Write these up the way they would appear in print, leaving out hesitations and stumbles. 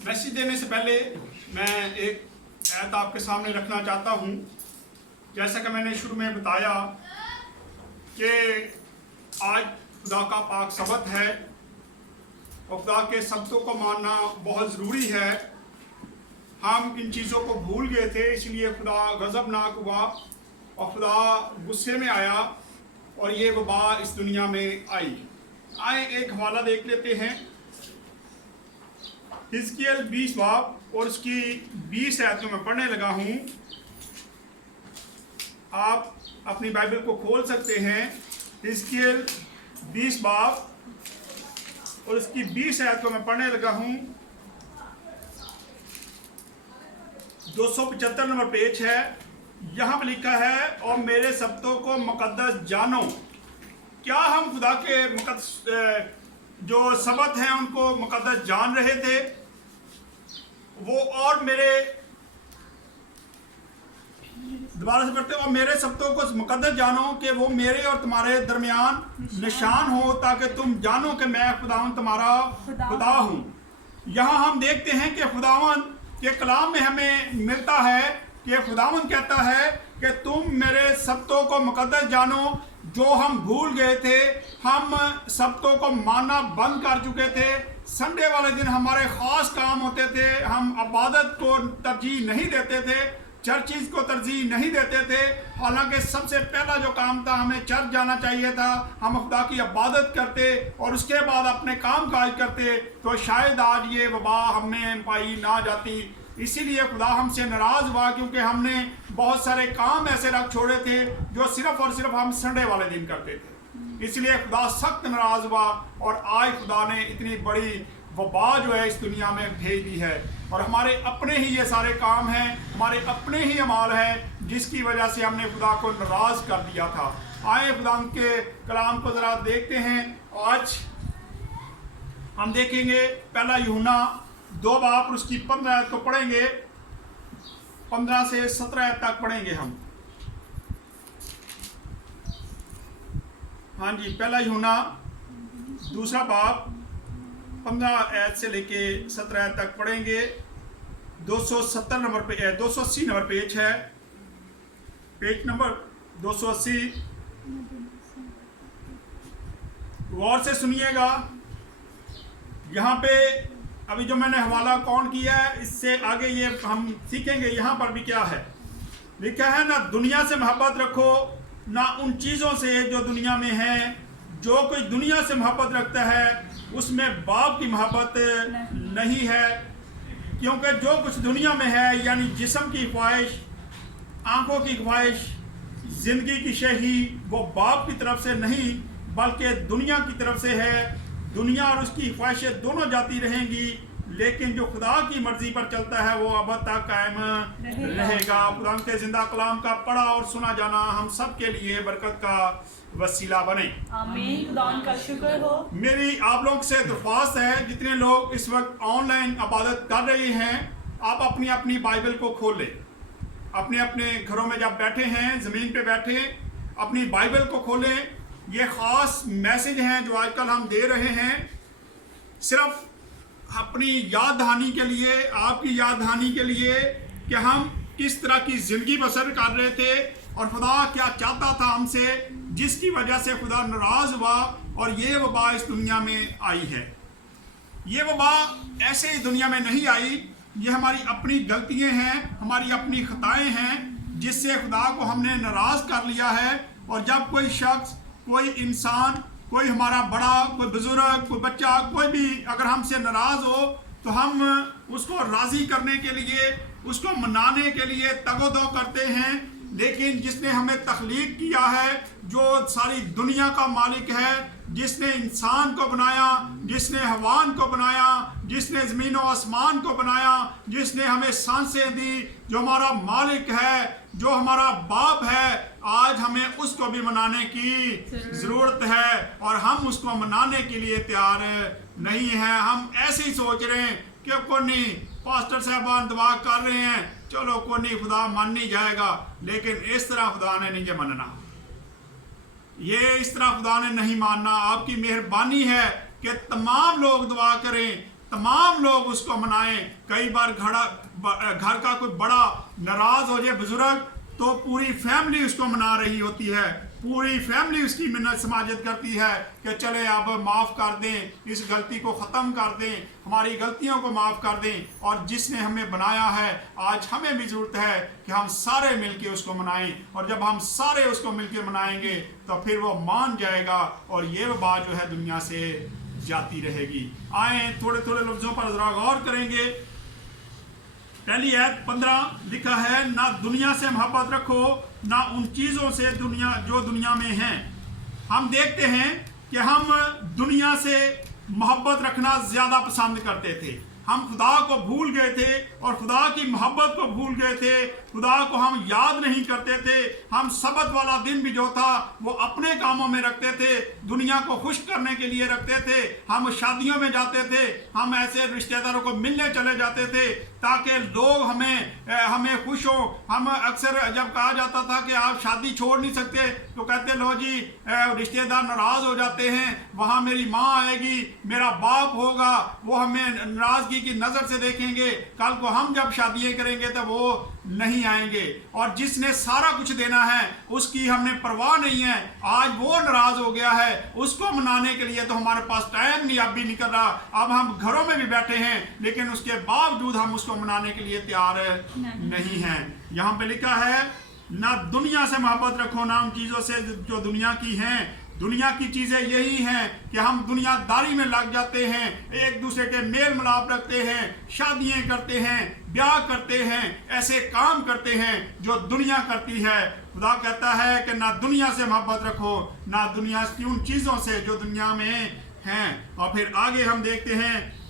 Message देने से पहले मैं एक ऐत आपके सामने रखना चाहता हूँ। जैसा कि मैंने शुरू में बताया कि आज खुदा का पाक सबत है और खुदा के शब्दों को मानना बहुत ज़रूरी है। हम इन चीज़ों को भूल गए थे, इसलिए खुदा गज़बनाक हुआ और खुदा गुस्से में आया और ये वबा इस दुनिया में आई। आए एक हवाला देख लेते हैं। हिजकिय्याल 20 बाब और उसकी 20 आयतों में पढ़ने लगा हूँ। आप अपनी बाइबल को खोल सकते हैं। हिजकिय्याल 20 बाब और उसकी 20 आयतों में पढ़ने लगा हूँ। 275 नंबर पेज है। यहाँ पर लिखा है, और मेरे शब्दों को मुकद्दस जानो। क्या हम खुदा के जो सबत हैं उनको मुकद्दस जान रहे थे? वो और मेरे दोबारा से पढ़ते, और मेरे शब्दों को मुकद्दस जानो कि वो मेरे और तुम्हारे दरमियान निशान हो, ताकि तुम जानो कि मैं खुदावन तुम्हारा खुदा हूँ। यहाँ हम देखते हैं कि खुदावन के कलाम में हमें मिलता है कि खुदावन कहता है कि तुम मेरे शब्दों को मुकद्दस जानो। जो हम भूल गए थे, हम शब्दों को मानना बंद कर चुके थे। संडे वाले दिन हमारे ख़ास काम होते थे, हम इबादत को तरजीह नहीं देते थे, चर्चिज़ को तरजीह नहीं देते थे। हालांकि सबसे पहला जो काम था, हमें चर्च जाना चाहिए था। हम खुदा की इबादत करते और उसके बाद अपने काम काज करते, तो शायद आज ये वबा हमें पाई ना जाती। इसीलिए खुदा हमसे नाराज़ हुआ, क्योंकि हमने बहुत सारे काम ऐसे रख छोड़े थे जो सिर्फ और सिर्फ हम संडे वाले दिन करते थे। इसलिए खुदा सख्त नाराज़ हुआ और आज खुदा ने इतनी बड़ी वबा जो है इस दुनिया में भेज दी है। और हमारे अपने ही ये सारे काम हैं, हमारे अपने ही अमाल हैं, जिसकी वजह से हमने खुदा को नाराज़ कर दिया था। आए खुदा के कलाम को ज़रा देखते हैं। आज हम देखेंगे पहला यूहन्ना 2 बाब और उसकी 15 आयत को पढ़ेंगे। 15 से 17 आयत तक पढ़ेंगे हम। हाँ जी, पहला यूहन्ना 2 बाब 15 आयत से लेके 17 आयत तक पढ़ेंगे। 270 नंबर पे 280 नंबर पेज है। Page number 280। गौर से सुनिएगा। यहाँ पे अभी जो मैंने हवाला कौन किया है, इससे आगे ये हम सीखेंगे यहाँ पर भी क्या है लिखा है। ना दुनिया से मोहब्बत रखो, ना उन चीज़ों से जो दुनिया में हैं। जो कोई दुनिया से मोहब्बत रखता है उसमें बाप की मोहब्बत नहीं है, क्योंकि जो कुछ दुनिया में है, यानी जिस्म की ख्वाहिश, आंखों की ख्वाहिश, ज़िंदगी की शही, वो बाप की तरफ से नहीं बल्कि दुनिया की तरफ से है। दुनिया और उसकी ख्वाहिशें दोनों जाती रहेंगी, लेकिन जो खुदा की मर्जी पर चलता है वो अब तक कायम रहेगा। खुदा के जिंदा कलाम का पढ़ा और सुना जाना हम सब के लिए बरकत का वसीला बने। आमीन। खुदा का शुक्र हो। मेरी आप लोग से दरख्वास्त है, जितने लोग इस वक्त ऑनलाइन इबादत कर रहे हैं, आप अपनी अपनी बाइबल को खोल लें। अपने अपने घरों में जब बैठे हैं, ज़मीन पे बैठे, अपनी बाइबल को खोलें। ये ख़ास मैसेज हैं जो आजकल हम दे रहे हैं, सिर्फ अपनी याद दहानी के लिए, आपकी याद दहानी के लिए कि हम किस तरह की ज़िंदगी बसर कर रहे थे और खुदा क्या चाहता था हमसे, जिसकी वजह से खुदा नाराज़ हुआ और ये वबा इस दुनिया में आई है। ये वबा ऐसे ही दुनिया में नहीं आई, ये हमारी अपनी गलतियाँ हैं, हमारी अपनी खताएँ हैं, जिससे खुदा को हमने नाराज़ कर लिया है। और जब कोई शख्स, कोई इंसान, कोई हमारा बड़ा, कोई बुजुर्ग, कोई बच्चा, कोई भी अगर हमसे नाराज़ हो, तो हम उसको राज़ी करने के लिए, उसको मनाने के लिए तगोदो करते हैं। लेकिन जिसने हमें तख्लीक किया है, जो सारी दुनिया का मालिक है, जिसने इंसान को बनाया, जिसने हवान को बनाया, जिसने ज़मीन और आसमान को बनाया, जिसने हमें सांसें दी, जो हमारा मालिक है, जो हमारा बाप है, आज हमें उसको भी मनाने की ज़रूरत है। और हम उसको मनाने के लिए तैयार नहीं हैं। हम ऐसे ही सोच रहे हैं कि कोई नहीं, पास्टर साहबान दुआ कर रहे हैं, चलो कोई नहीं, खुदा मान नहीं जाएगा। लेकिन इस तरह खुदा ने नहीं मानना, इस तरह खुदा ने नहीं मानना। आपकी मेहरबानी है कि तमाम लोग दुआ करें तमाम लोग उसको मनाएं। कई बार घर का कोई बड़ा नाराज हो जाए बुजुर्ग, तो पूरी फैमिली उसको मना रही होती है, पूरी फैमिली उसकी मिन्नत समाजत करती है कि चले अब माफ़ कर दें, इस गलती को ख़त्म कर दें, हमारी गलतियों को माफ़ कर दें। और जिसने हमें बनाया है, आज हमें भी ज़रूरत है कि हम सारे मिलके उसको मनाएं। और जब हम सारे उसको मिलके मनाएंगे तो फिर वो मान जाएगा और ये बात जो है दुनिया से जाती रहेगी। आए थोड़े थोड़े लफ्ज़ों पर ज़रा गौर करेंगे। पहली आयत 15 लिखा है, ना दुनिया से मोहब्बत रखो, ना उन चीज़ों से जो दुनिया में हैं। हम देखते हैं कि हम दुनिया से मोहब्बत रखना ज़्यादा पसंद करते थे। हम खुदा को भूल गए थे और खुदा की मोहब्बत को भूल गए थे। खुदा को हम याद नहीं करते थे। हम सबत वाला दिन भी जो था वो अपने कामों में रखते थे, दुनिया को खुश करने के लिए रखते थे। हम शादियों में जाते थे, हम ऐसे रिश्तेदारों को मिलने चले जाते थे ताकि लोग हमें खुश हो। हम अक्सर जब कहा जाता था कि आप शादी छोड़ नहीं सकते, तो कहते लो जी रिश्तेदार नाराज़ हो जाते हैं, वहाँ मेरी माँ आएगी, मेरा बाप होगा, वो हमें नाराज़गी की नज़र से देखेंगे, कल को हम जब शादियाँ करेंगे तो वो नहीं आएंगे। और जिसने सारा कुछ देना है उसकी हमने परवाह नहीं है, आज वो नाराज़ हो गया है, उसको मनाने के लिए तो हमारे पास टाइम नहीं अब भी निकल रहा। अब हम घरों में भी बैठे हैं लेकिन उसके बावजूद हम उसको मनाने के लिए तैयार नहीं हैं। यहाँ पे लिखा है, ना दुनिया से मोहब्बत रखो, ना उन चीज़ों से जो दुनिया की हैं। दुनिया की चीज़ें यही हैं कि हम दुनियादारी में लग जाते हैं, एक दूसरे के मेल मिलाप रखते हैं, शादियाँ करते हैं, ब्याह करते हैं, ऐसे काम करते हैं जो दुनिया करती है। खुदा कहता है कि ना दुनिया से मोहब्बत रखो, ना दुनिया की उन चीज़ों से जो दुनिया में हैं। और फिर आगे हम देखते हैं,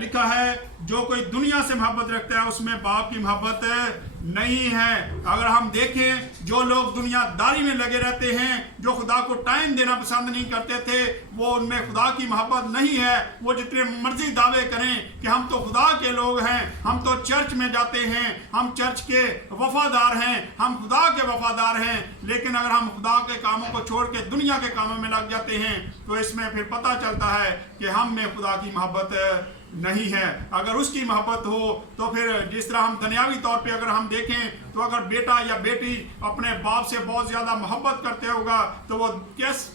लिखा है, जो कोई दुनिया से मोहब्बत रखता है उसमें बाप की मोहब्बत नहीं है। अगर हम देखें जो लोग दुनियादारी में लगे रहते हैं, जो खुदा को टाइम देना पसंद नहीं करते थे, वो उनमें खुदा की मोहब्बत नहीं है। वो जितने मर्जी दावे करें कि हम तो खुदा के लोग हैं, हम तो चर्च में जाते हैं, हम चर्च के वफादार हैं, हम खुदा के वफादार हैं, लेकिन अगर हम खुदा के कामों को छोड़ के दुनिया के कामों में लग जाते हैं तो इसमें फिर पता चलता है कि हम में खुदा की मोहब्बत नहीं है। अगर उसकी मोहब्बत हो तो फिर जिस तरह हम दुनियावी तौर पे अगर हम देखें तो अगर बेटा या बेटी अपने बाप से बहुत ज़्यादा मोहब्बत करते होगा तो वो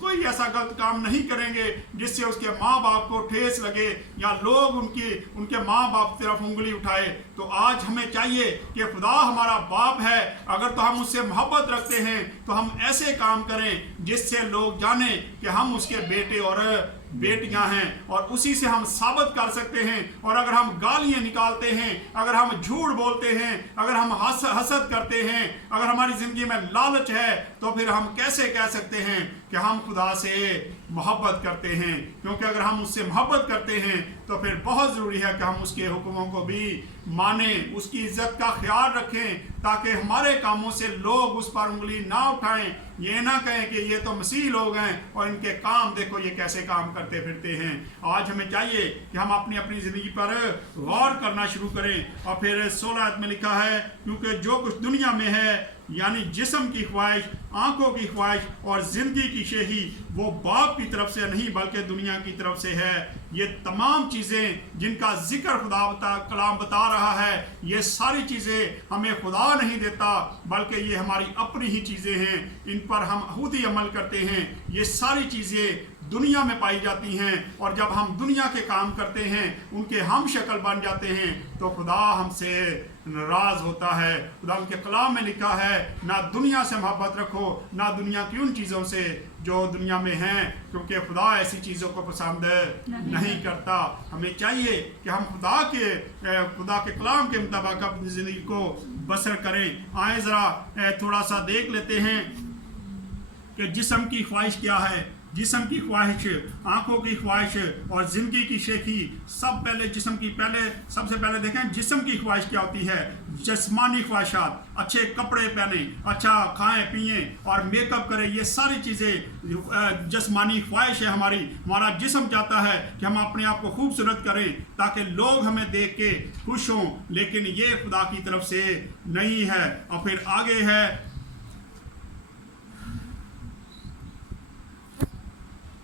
कोई ऐसा गलत काम नहीं करेंगे जिससे उसके माँ बाप को ठेस लगे या लोग उनके माँ बाप की तरफ उंगली उठाए। तो आज हमें चाहिए कि खुदा हमारा बाप है, अगर तो हम उससे मोहब्बत रखते हैं तो हम ऐसे काम करें जिससे लोग जाने कि हम उसके बेटे और बेटियां हैं, और उसी से हम साबित कर सकते हैं। और अगर हम गालियां निकालते हैं, अगर हम झूठ बोलते हैं, अगर हम हसद करते हैं, अगर हमारी ज़िंदगी में लालच है, तो फिर हम कैसे कह सकते हैं कि हम खुदा से मोहब्बत करते हैं? क्योंकि अगर हम उससे मोहब्बत करते हैं तो फिर बहुत ज़रूरी है कि हम उसके हुक्मों को भी मानें, उसकी इज्जत का ख्याल रखें, ताकि हमारे कामों से लोग उस पर उंगली ना उठाएं, ये ना कहें कि ये तो मसीह लोग हैं और इनके काम देखो ये कैसे काम करते फिरते हैं। आज हमें चाहिए कि हम अपनी अपनी ज़िंदगी पर गौर करना शुरू करें। और फिर 16 में लिखा है, क्योंकि जो कुछ दुनिया में है यानी जिस्म की ख्वाहिश, आंखों की ख्वाहिश और ज़िंदगी की शेही, वो बाप की तरफ से नहीं बल्कि दुनिया की तरफ से है। ये तमाम चीज़ें जिनका जिक्र कलाम बता रहा है, ये सारी चीज़ें हमें खुदा नहीं देता बल्कि ये हमारी अपनी ही चीज़ें हैं, इन पर हम खुद ही अमल करते हैं। ये सारी चीज़ें दुनिया में पाई जाती हैं और जब हम दुनिया के काम करते हैं, उनके हम शक्ल बन जाते हैं, तो खुदा हमसे नाराज़ होता है। खुदा उनके कलाम में लिखा है, ना दुनिया से मोहब्बत रखो, ना दुनिया की उन चीज़ों से जो दुनिया में हैं, क्योंकि खुदा ऐसी चीज़ों को पसंद नहीं करता। हमें चाहिए कि हम खुदा के कलाम के मुताबिक अपनी ज़िंदगी को बसर करें। आए ज़रा थोड़ा सा देख लेते हैं कि जिस्म की ख्वाहिश क्या है। जिस्म की ख्वाहिश, आंखों की ख्वाहिश और ज़िंदगी की शेखी। सबसे पहले देखें जिस्म की ख्वाहिश क्या होती है। जिस्मानी ख्वाहिशात, अच्छे कपड़े पहने, अच्छा खाएं पिएं और मेकअप करें, ये सारी चीज़ें जिस्मानी ख्वाहिश है हमारी। हमारा जिस्म चाहता है कि हम अपने आप को खूबसूरत करें ताकि लोग हमें देख के खुश हों, लेकिन ये खुदा की तरफ से नहीं है। और फिर आगे है,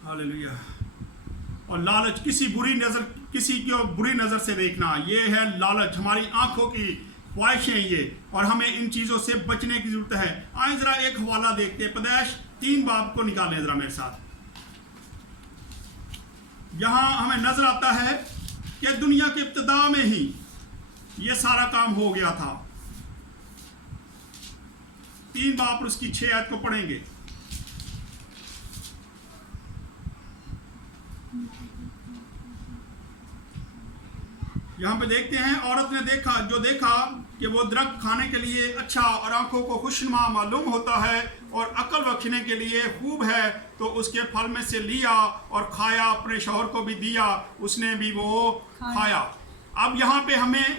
हालेलुया, और लालच, किसी बुरी नज़र किसी को बुरी नज़र से देखना, ये है लालच, हमारी आंखों की ख्वाहिशें ये, और हमें इन चीज़ों से बचने की ज़रूरत है। आए ज़रा एक हवाला देखते हैं, पैदाइश 3 बाब को निकालें ज़रा मेरे साथ। यहाँ हमें नज़र आता है कि दुनिया के इब्तिदा में ही ये सारा काम हो गया था। 3 बाब और उसकी 6 आयत को पढ़ेंगे। यहाँ पे देखते हैं, औरत ने देखा कि वो दरख्त खाने के लिए अच्छा और आंखों को खुशनुमा मालूम होता है और अक्ल बख्शने के लिए खूब है, तो उसके फल में से लिया और खाया, अपने शौहर को भी दिया, उसने भी वो खाया। अब यहाँ पे हमें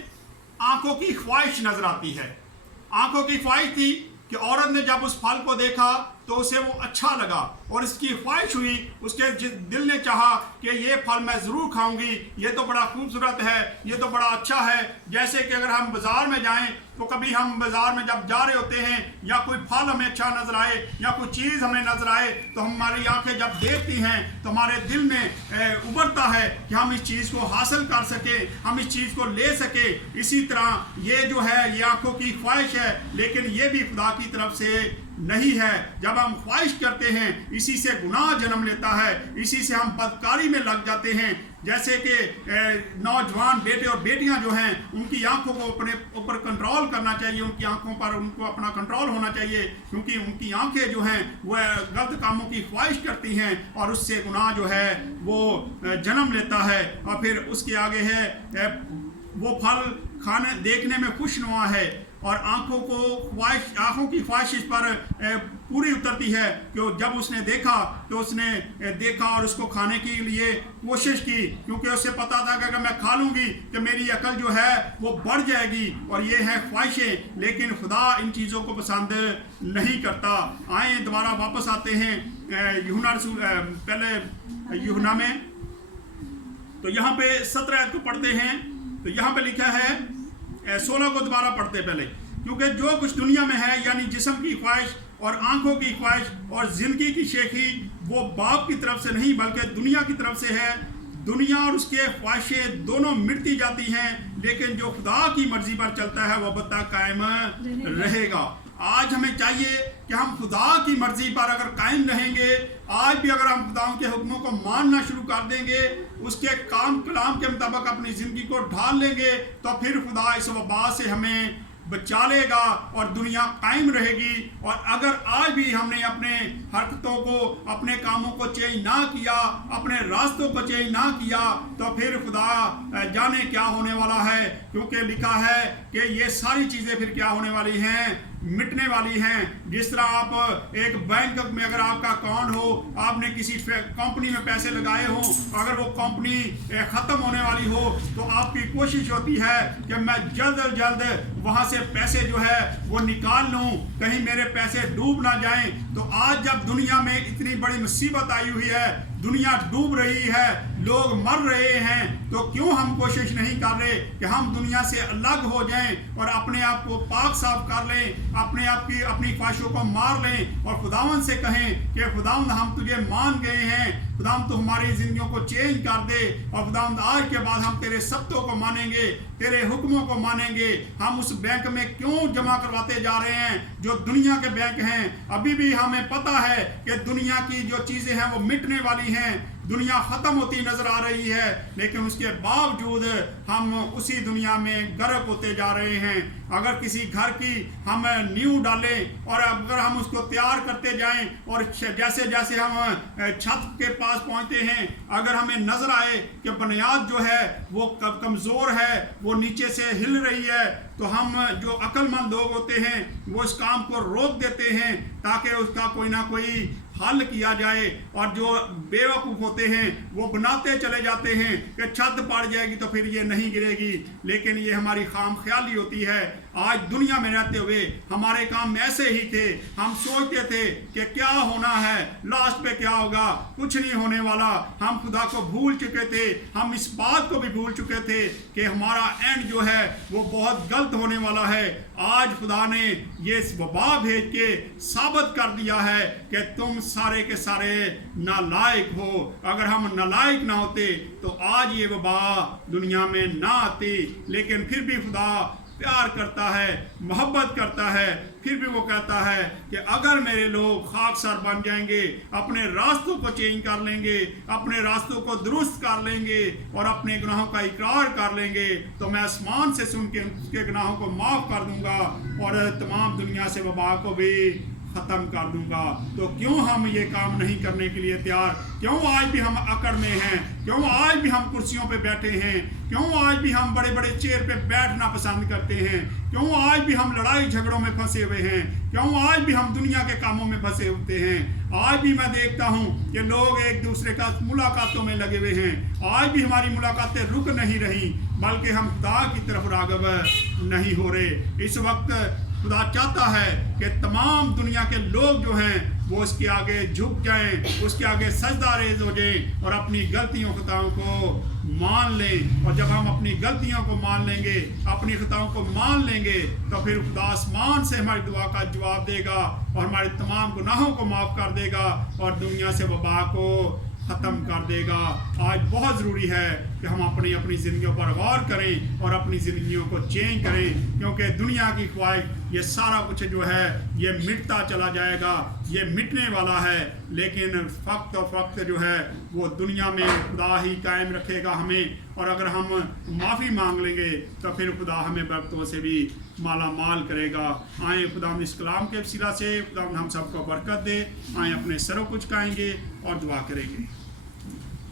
आंखों की ख्वाहिश नजर आती है। आंखों की ख्वाहिश थी कि औरत ने जब उस फल को देखा तो उसे वो अच्छा लगा और इसकी ख्वाहिश हुई, उसके दिल ने चाहा कि ये फल मैं ज़रूर खाऊंगी, ये तो बड़ा खूबसूरत है, ये तो बड़ा अच्छा है। जैसे कि अगर हम बाज़ार में जाएं तो कभी हम बाज़ार में जब जा रहे होते हैं या कोई फल हमें अच्छा नज़र आए या कोई चीज़ हमें नज़र आए तो हमारी आंखें जब देखती हैं तो हमारे दिल में उभरता है कि हम इस चीज़ को हासिल कर सकें, हम इस चीज़ को ले सकें। इसी तरह ये जो है ये आंखों की ख्वाहिश है, लेकिन ये भी खुदा की तरफ से नहीं है। जब हम ख्वाहिश करते हैं इसी से गुनाह जन्म लेता है, इसी से हम बदकारी में लग जाते हैं। जैसे कि नौजवान बेटे और बेटियां जो हैं उनकी आंखों को अपने ऊपर कंट्रोल करना चाहिए, उनकी आंखों पर उनको अपना कंट्रोल होना चाहिए, क्योंकि उनकी आंखें जो हैं वह गलत कामों की ख्वाहिश करती हैं और उससे गुनाह जो है वो जन्म लेता है। और फिर उसके आगे है वो फल खाने देखने में खुशनुमा है और आंखों की ख्वाहिश इस पर पूरी उतरती है कि जब उसने देखा तो उसने देखा और उसको खाने के लिए कोशिश की, क्योंकि उसे पता था कि अगर मैं खा लूँगी तो मेरी अकल जो है वो बढ़ जाएगी, और ये है ख्वाहिशें। लेकिन खुदा इन चीज़ों को पसंद नहीं करता। आए दोबारा वापस आते हैं यूहन्ना रसूल पहले यूहन्ना में, तो यहाँ पे 17 आयत को पढ़ते हैं। तो यहाँ पे लिखा है 16 को दोबारा पढ़ते पहले, क्योंकि जो कुछ दुनिया में है यानी जिस्म की ख्वाहिश और आंखों की ख्वाहिश और जिंदगी की शेखी वो बाप की तरफ से नहीं बल्कि दुनिया की तरफ से है। दुनिया और उसके ख्वाहिशें दोनों मिटती जाती हैं, लेकिन जो खुदा की मर्जी पर चलता है वह बता कायम रहेगा। आज हमें चाहिए कि हम खुदा की मर्जी पर अगर कायम रहेंगे, आज भी अगर हम खुदा के हुक्मों को मानना शुरू कर देंगे, उसके काम कलाम के मुताबिक अपनी ज़िंदगी को ढाल लेंगे, तो फिर खुदा इस वबा से हमें बचा लेगा और दुनिया कायम रहेगी। और अगर आज भी हमने अपने हरकतों को, अपने कामों को चेंज ना किया, अपने रास्तों को चेंज ना किया, तो फिर खुदा जाने क्या होने वाला है, क्योंकि लिखा है कि ये सारी चीज़ें फिर क्या होने वाली हैं, मिटने वाली हैं। जिस तरह आप एक बैंक में अगर आपका अकाउंट हो, आपने किसी कंपनी में पैसे लगाए हो, अगर वो कंपनी ख़त्म होने वाली हो तो आपकी कोशिश होती है कि मैं जल्द अज जल्द वहाँ से पैसे जो है वो निकाल लूँ, कहीं मेरे पैसे डूब ना जाएं। तो आज जब दुनिया में इतनी बड़ी मुसीबत आई हुई है, दुनिया डूब रही है, लोग मर रहे हैं, तो क्यों हम कोशिश नहीं कर रहे कि हम दुनिया से अलग हो जाएं और अपने आप को पाक साफ कर लें, अपने आप की अपनी ख्वाहिशों को मार लें और खुदावंद से कहें कि खुदावंद हम तुझे मान गए हैं, खुदावंद तो हमारी जिंदगियों को चेंज कर दे, और खुदावंद आज के बाद हम तेरे सत्तों को मानेंगे, तेरे हुक्मों को मानेंगे। हम उस बैंक में क्यों जमा करवाते जा रहे हैं जो दुनिया के बैंक हैं? अभी भी हमें पता है कि दुनिया की जो चीज़ें हैं वो मिटने वाली हैं, दुनिया ख़त्म होती नज़र आ रही है, लेकिन उसके बावजूद हम उसी दुनिया में गर्क होते जा रहे हैं। अगर किसी घर की हम नींव डालें और अगर हम उसको तैयार करते जाएं और जैसे जैसे हम छत के पास पहुंचते हैं, अगर हमें नज़र आए कि बुनियाद जो है वो कमज़ोर है, वो नीचे से हिल रही है, तो हम जो अक्लमंद लोग होते हैं वो इस काम को रोक देते हैं ताकि उसका कोई ना कोई हल किया जाए। और जो बेवकूफ़ होते हैं वो बनाते चले जाते हैं कि छत पड़ जाएगी तो फिर ये नहीं गिरेगी, लेकिन ये हमारी खाम ख्याली होती है। आज दुनिया में रहते हुए हमारे काम ऐसे ही थे, हम सोचते थे कि क्या होना है, लास्ट पे क्या होगा, कुछ नहीं होने वाला। हम खुदा को भूल चुके थे, हम इस बात को भी भूल चुके थे कि हमारा एंड जो है वो बहुत गलत होने वाला है। आज खुदा ने ये वबा भेज के साबित कर दिया है कि तुम सारे के सारे नालायक हो। अगर हम नालायक ना होते तो आज ये वबा दुनिया में ना आती, लेकिन फिर भी खुदा प्यार करता है, मोहब्बत करता है, फिर भी वो कहता है कि अगर मेरे लोग खाकसार बन जाएंगे, अपने रास्तों को चेंज कर लेंगे, अपने रास्तों को दुरुस्त कर लेंगे और अपने गुनाहों का इकरार कर लेंगे, तो मैं आसमान से सुन के उसके गुनाहों को माफ़ कर दूंगा और तमाम दुनिया से वबा को भी ख़त्म कर दूंगा। तो क्यों हम ये काम नहीं करने के लिए तैयार? क्यों आज भी हम अकड़ में हैं? क्यों आज भी हम कुर्सियों पे बैठे हैं? क्यों आज भी हम बड़े बड़े चेयर पे बैठना पसंद करते हैं? क्यों आज भी हम लड़ाई झगड़ों में फंसे हुए हैं? क्यों आज भी हम दुनिया के कामों में फंसे होते हैं? आज भी मैं देखता हूँ कि लोग एक दूसरे का मुलाकातों में लगे हुए हैं। आज भी हमारी मुलाकातें रुक नहीं रही, बल्कि हम खुदा की तरफ राग़िब नहीं हो रहे। इस वक्त खुदा चाहता है कि तमाम दुनिया के लोग जो हैं वो उसके आगे झुक जाएं, उसके आगे सजदा रेज हो जाएं और अपनी गलतियों खताओं को मान लें। और जब हम अपनी गलतियों को मान लेंगे, अपनी खताओं को मान लेंगे, तो फिर खुदा आसमान से हमारी दुआ का जवाब देगा और हमारे तमाम गुनाहों को माफ़ कर देगा और दुनिया से वबा को ख़त्म कर देगा। आज बहुत ज़रूरी है कि हम अपनी अपनी ज़िंदगियों पर गौर करें और अपनी ज़िंदगियों को चेंज करें, क्योंकि दुनिया की ख्वाहिश ये सारा कुछ जो है ये मिटता चला जाएगा, ये मिटने वाला है। लेकिन फ़क्त और फ़क्त जो है वो दुनिया में खुदा ही कायम रखेगा हमें। और अगर हम माफ़ी मांग लेंगे तो फिर खुदा हमें बरकतों से भी माला माल करेगा। आए खुदा इस कलाम के वसीला से खुदा हम सबको बरकत दे। आए अपने सरों को झुकाएंगे और दुआ करेंगे।